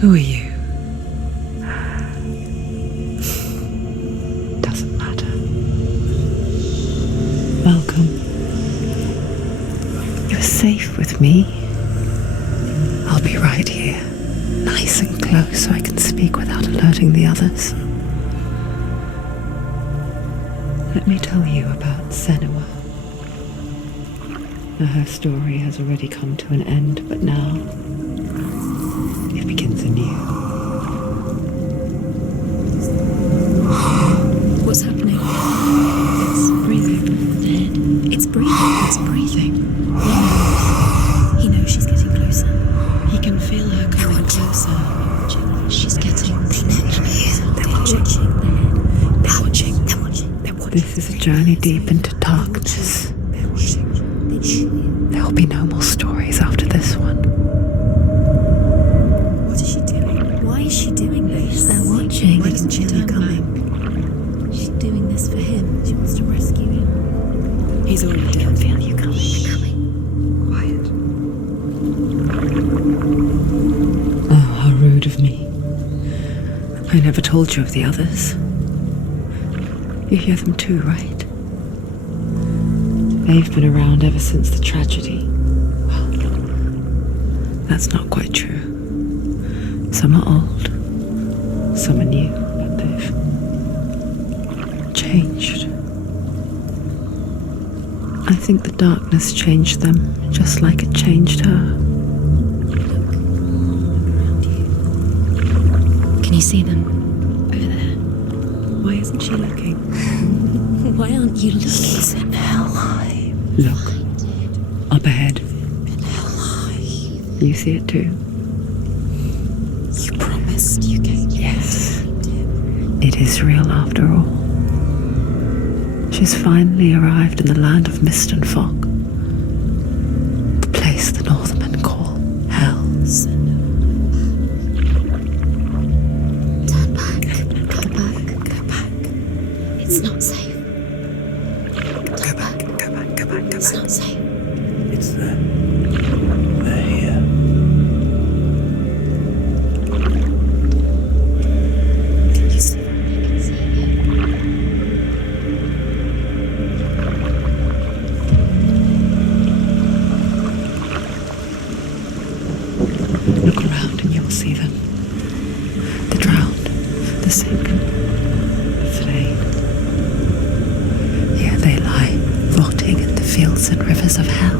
Who are you? Doesn't matter. Welcome. You're safe with me. I'll be right here, nice and close so I can speak without alerting the others. Let me tell you about Senua. Her story has already come to an end, but now it begins anew. What's happening? It's breathing. Dead. It's breathing. It's breathing. Yeah. He knows she's getting closer. He can feel her coming closer. She's getting closer. They're watching. They're watching. They're watching. This is a journey deep into darkness. There will be no more stories after this one. What is she doing? Why is she doing this? They're watching. Why doesn't she turn coming? She's doing this for him. She wants to rescue him. He's already dead. I can feel you coming. They're coming. Quiet. Oh, how rude of me. I never told you of the others. You hear them too, right? They've been around ever since the tragedy. Well, that's not quite true. Some are old, some are new, but they've changed. I think the darkness changed them, just like it changed her. Can you see them? Over there. Why isn't she looking? Why aren't you looking? He's in Hellheim. Look, up ahead. In Hellheim. You see it too? You promised you gave me. Yes. It is real after all. She's finally arrived in the land of mist and fog. The place the Northmen call Hell. Turn back. Go back. Go back. It's not safe. It's not safe. It's them. They're here. Can you see them? They can see you. Look around and you will see them. The drowned, the sick, the flayed. Here they lie, rotting in the fields and rivers of hell.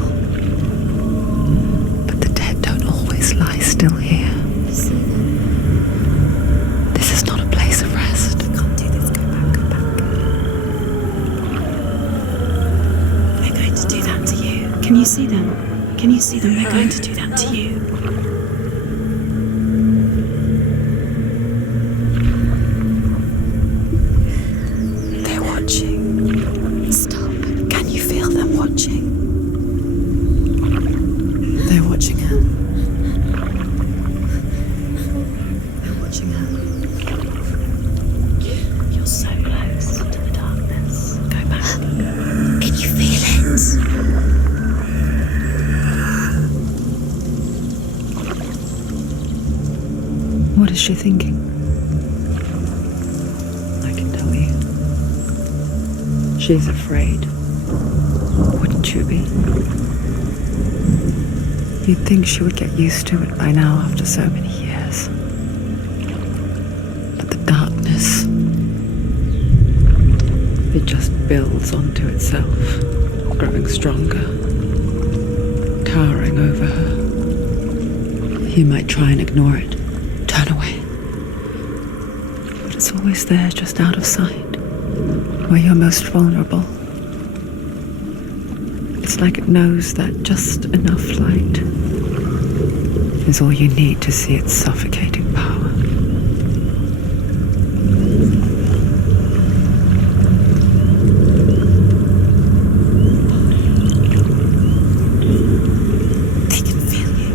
But the dead don't always lie still here. You see them? This is not a place of rest. You can't do this. Go back. Go back. They're going to do that to you. Can you see them? Can you see them? They're going to do that to you. They're watching. Stop. Can you feel them watching? They're watching her. They're watching her. You're so close to the darkness. Go back. Can you feel it? What is she thinking? I can tell you. She's afraid. Wouldn't you be? You'd think she would get used to it by now after so many years. But the darkness, it just builds onto itself, growing stronger, towering over her. You might try and ignore it, turn away. But it's always there, just out of sight, where you're most vulnerable. It's like it knows that just enough light is all you need to see its suffocating power. They can feel you.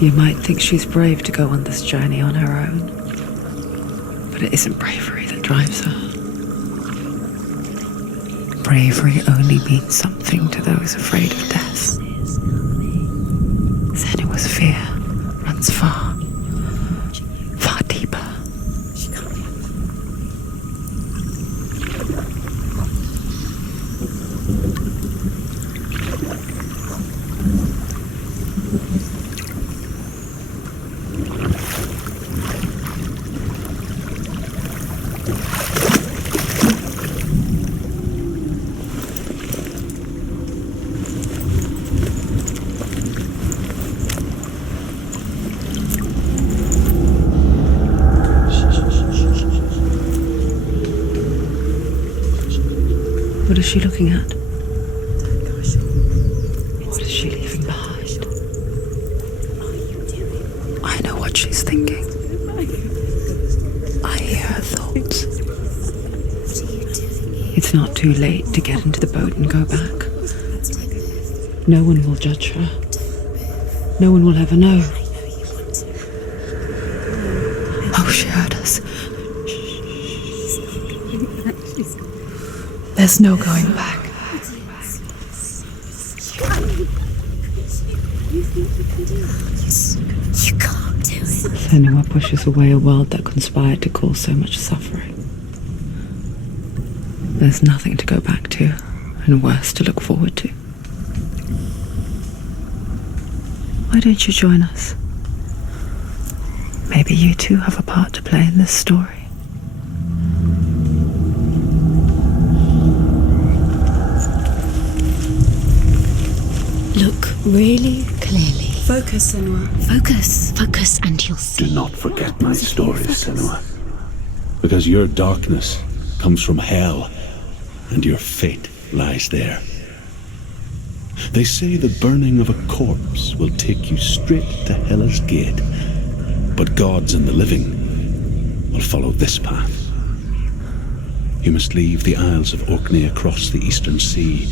You might think she's brave to go on this journey on her own, but it isn't bravery that drives her. bravery only means something to those afraid of death. Senua's fear runs far, far deeper. What is she looking at? What is she leaving behind? I know what she's thinking. I hear her thoughts. It's not too late to get into the boat and go back. No one will judge her. No one will ever know. Oh, she heard us. There's no going back. You can't do it. Senua pushes away a world that conspired to cause so much suffering. There's nothing to go back to, and worse to look forward to. Why don't you join us? Maybe you too have a part to play in this story. Look really clearly. Focus, Senua. Focus, and you'll see. Do not forget my stories, Senua. Because your darkness comes from hell, and your fate lies there. They say the burning of a corpse will take you straight to Hela's gate, but gods and the living will follow this path. You must leave the Isles of Orkney across the eastern sea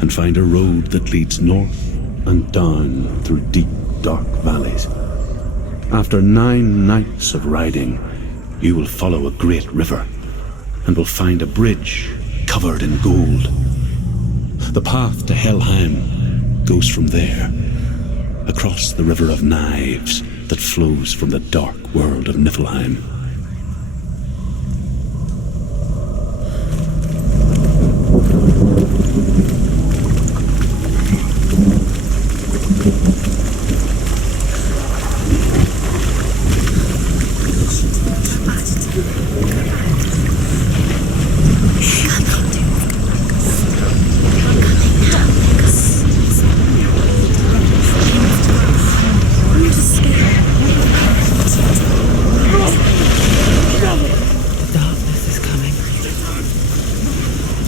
and find a road that leads north and down through deep, dark valleys. After 9 nights of riding, you will follow a great river and will find a bridge covered in gold. The path to Hellheim goes from there, across the River of Knives that flows from the dark world of Niflheim.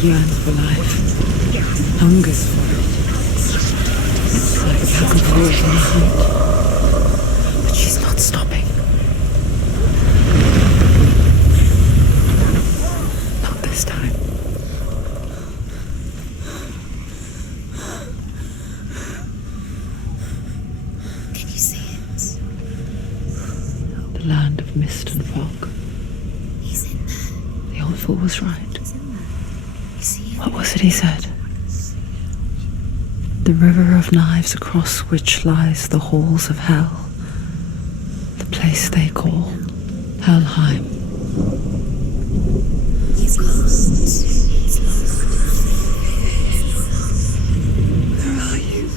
Yearns for life, hungers for it. It's like a pack of wolves on a hunt. But she's not stopping. Not this time. Can you see it? The land of mist and fog. He's in there. The old fool was right. You see it? What was it he said? The river of knives across which lies the halls of hell. The place they call Hellheim. He's lost. He's lost. Where are you?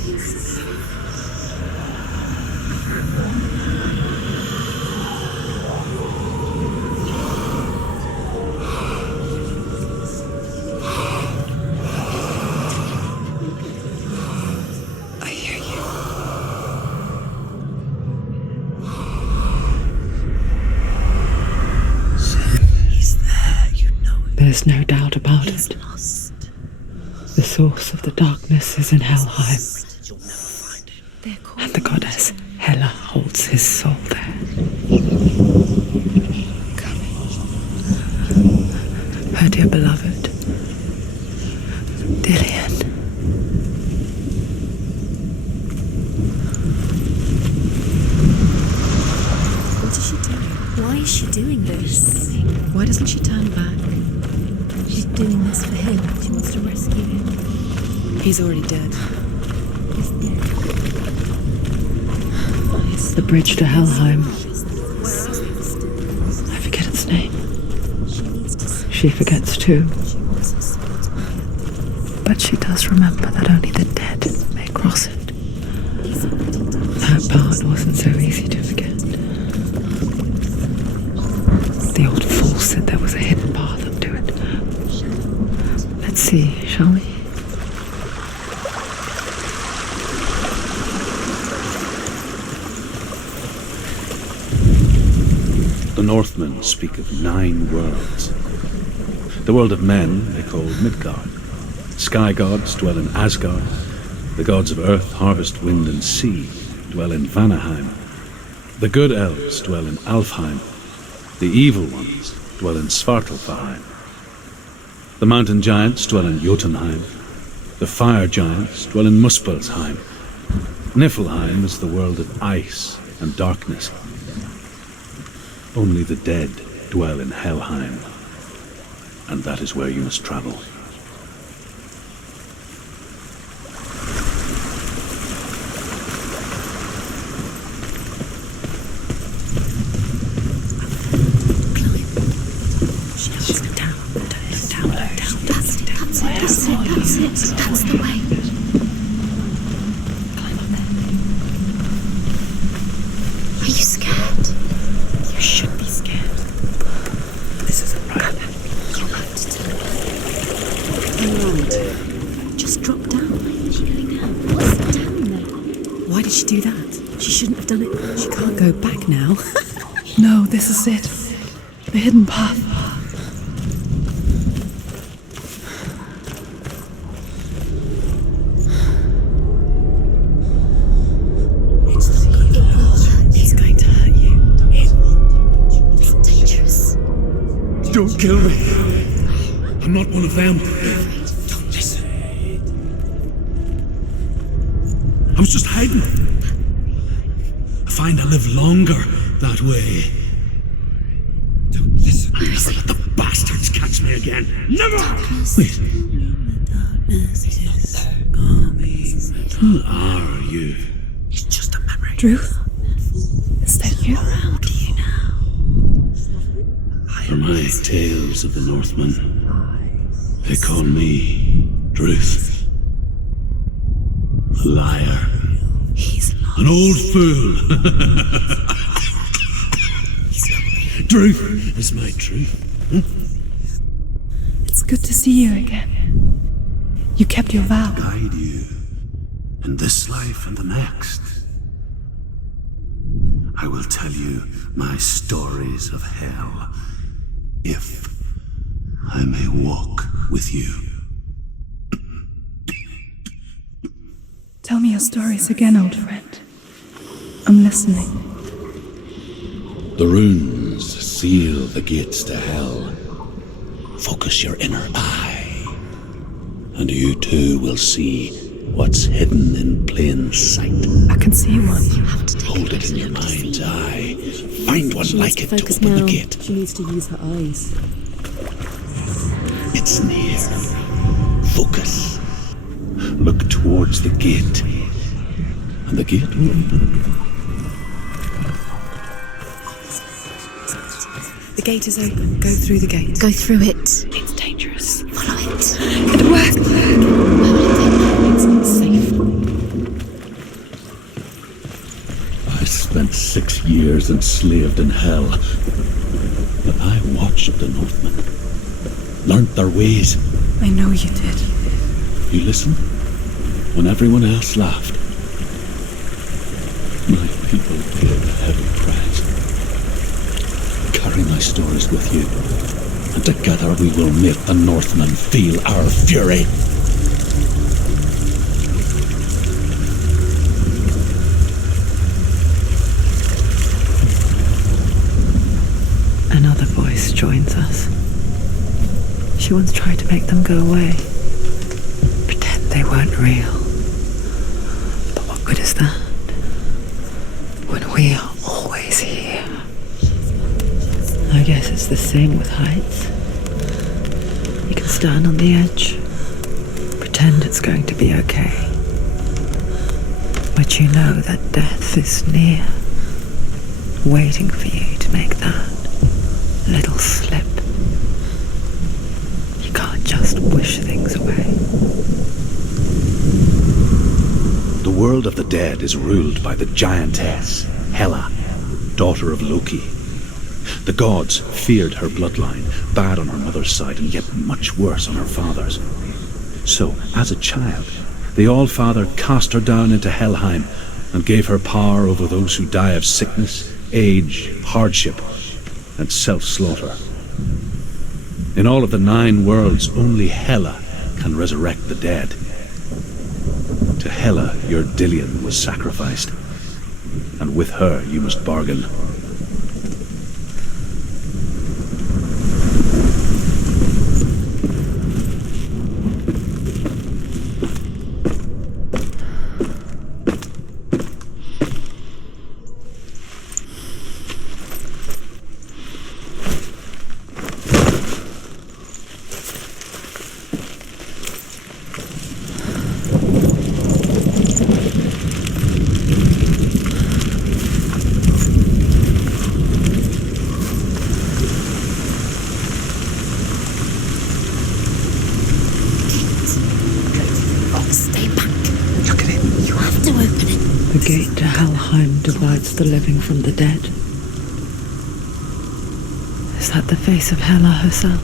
I hear you. He's there, you know it. There's no doubt about He's it. lost. The source of the darkness is in Hellheim, You'll never find him. They're calling and the goddess Hela holds his soul there. Her dear beloved, Dilion. What is she doing? Why is she doing this? Why doesn't she turn back? She's doing this for him. She wants to rescue He's already dead. The bridge to Hellheim. I forget its name. She forgets too. But she does remember that only the dead may cross it. That part wasn't so easy to forget. The old fool said there was a hidden path up to it. Let's see, shall we? The Northmen speak of 9 worlds. The world of men they call Midgard. Sky gods dwell in Asgard. The gods of earth, harvest, wind and sea dwell in Vanaheim. The good elves dwell in Alfheim. The evil ones dwell in Svartalfheim. The mountain giants dwell in Jotunheim. The fire giants dwell in Muspelheim. Niflheim is the world of ice and darkness. Only the dead dwell in Helheim, and that is where you must travel. That's the way. Are you scared? You should be scared. This isn't right. You have to tell me. I'm right. Just drop down. Where is she going now? What's down there? Why did she do that? She shouldn't have done it. She can't go back now. No, this is it. The hidden path. Don't kill me. I'm not one of them. Don't listen. I was just hiding. I find I live longer that way. Don't listen. Let the bastards catch me again. Never! Wait. Who are you? It's just a memory. Druth? Is that you? For my tales of the Northmen, they call me Druth. A liar. He's lost. An old fool. Druth is my truth. It's good to see you again. You kept your vow. Guide you in this life and the next. I will tell you my stories of hell. If I may walk with you. Tell me your stories again, old friend. I'm listening. The runes seal the gates to hell. Focus your inner eye, and you too will see what's hidden in plain sight. I can see one. You have to take Hold it in your mind's eye. Find one like it to open the gate. She needs to use her eyes. It's near. Focus. Look towards the gate, and the gate will open. The gate is open. Go through the gate. Go through it. It's dangerous. Follow it. It worked. It's safe. I spent 6 years enslaved in hell, but I watched the Northmen, learnt their ways. I know you did. You listened when everyone else laughed. My people paid a heavy price. Carry my stories with you, and together we will make the Northmen feel our fury. Another voice joins us. She once tried to make them go away. Pretend they weren't real. But what good is that? When we are always here. I guess it's the same with heights. You can stand on the edge, pretend it's going to be okay. But you know that death is near, waiting for you to make that little slip. You can't just wish things away. The world of the dead is ruled by the giantess, Hela, daughter of Loki. The gods feared her bloodline, bad on her mother's side and yet much worse on her father's. So, as a child, the All-Father cast her down into Hellheim and gave her power over those who die of sickness, age, hardship, and self-slaughter. In all of the 9 worlds, only Hela can resurrect the dead. To Hela, your Dilion was sacrificed, and with her you must bargain. The gate to Hellheim divides the living from the dead. Is that the face of Hela herself?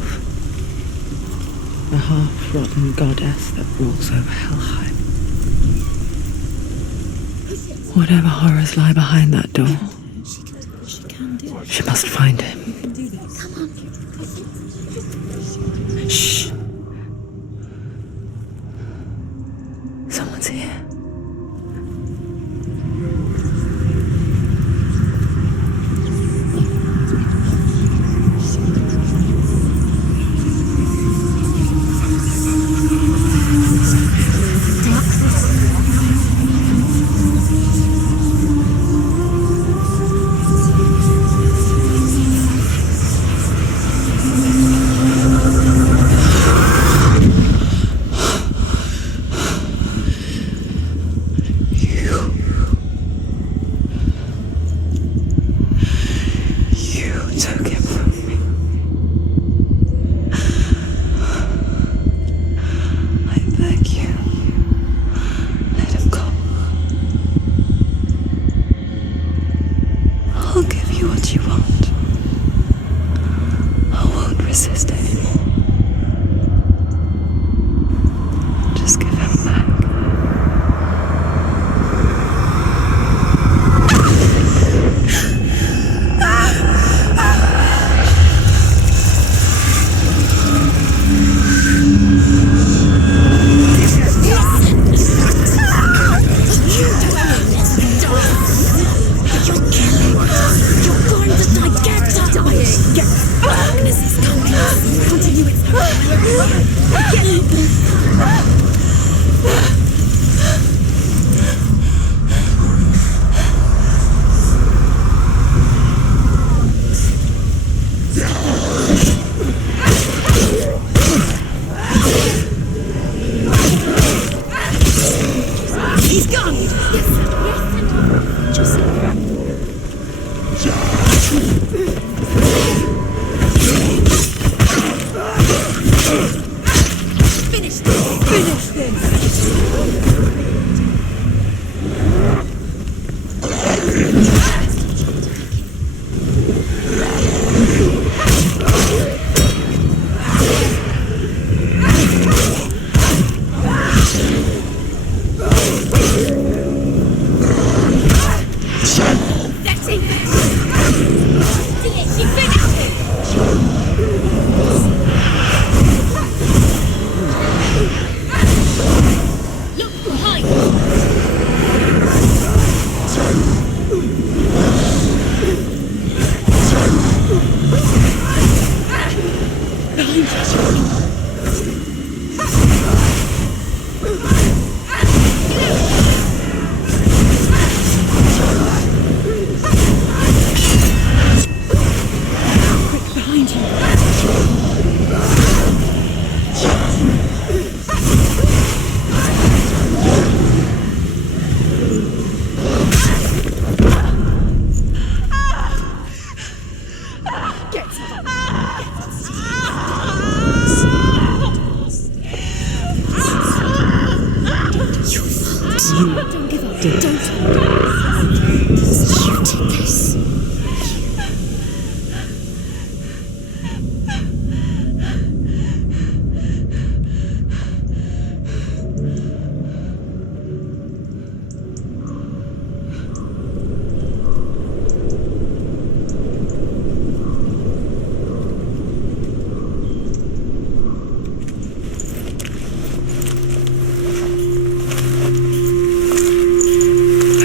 The half-rotten goddess that rules over Hellheim. Whatever horrors lie behind that door, she must find him. Shh. Someone's here. Don't give up. Don't. Shooting this.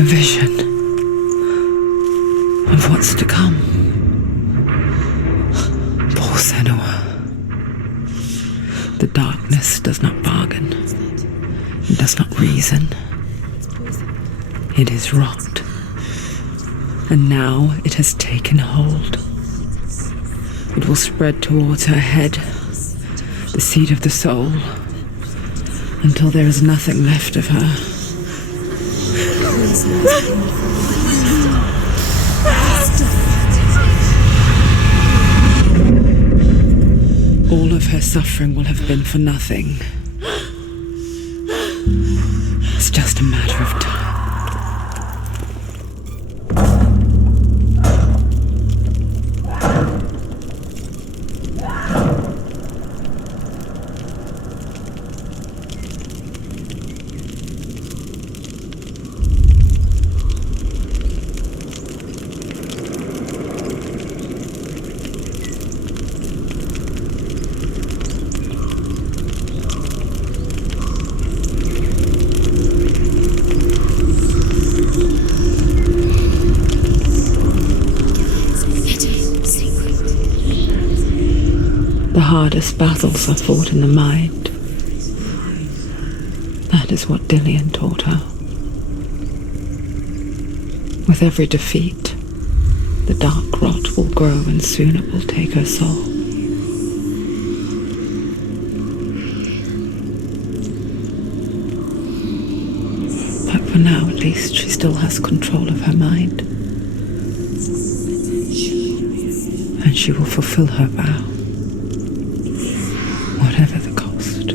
A vision of what's to come. Poor Senua. The darkness does not bargain. It does not reason. It is rot. And now it has taken hold. It will spread towards her head, the seat of the soul, until there is nothing left of her. All of her suffering will have been for nothing. It's just a matter of time. The hardest battles are fought in the mind. That is what Dilion taught her. With every defeat, the dark rot will grow and soon it will take her soul. But for now, at least, she still has control of her mind. And she will fulfill her vow. Whatever the cost.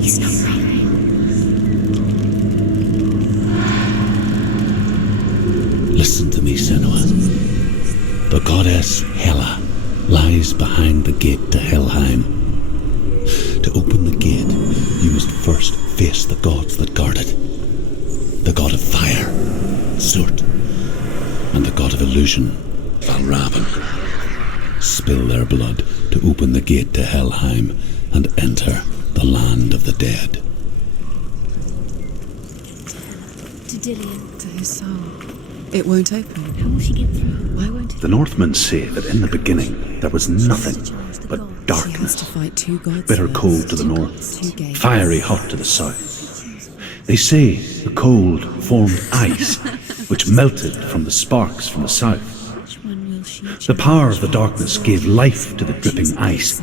He's not right. Listen to me, Senua. The goddess Hela lies behind the gate to Hellheim. To open the gate, you must first face the gods that guard it. The god of fire, Surt, and the god of illusion, Valravan. Spill their blood to open the gate to Hellheim and enter the land of the dead. To Dilion. To his soul. It won't open. How will she get through? Why won't it? The Northmen say that in the beginning there was nothing but She has to darkness, fight two gods. bitter first. cold to the north, Two gates. fiery hot to the south. They say the cold formed ice, which melted from the sparks from the south. Which one will she choose? The power of the darkness gave life to the dripping ice,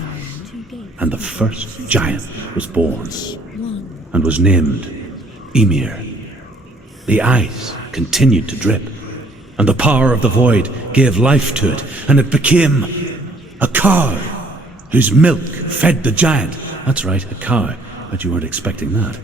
and the first giant was born, and was named Ymir. The ice continued to drip, and the power of the void gave life to it, and it became a cow, whose milk fed the giant. That's right, a cow, but you weren't expecting that.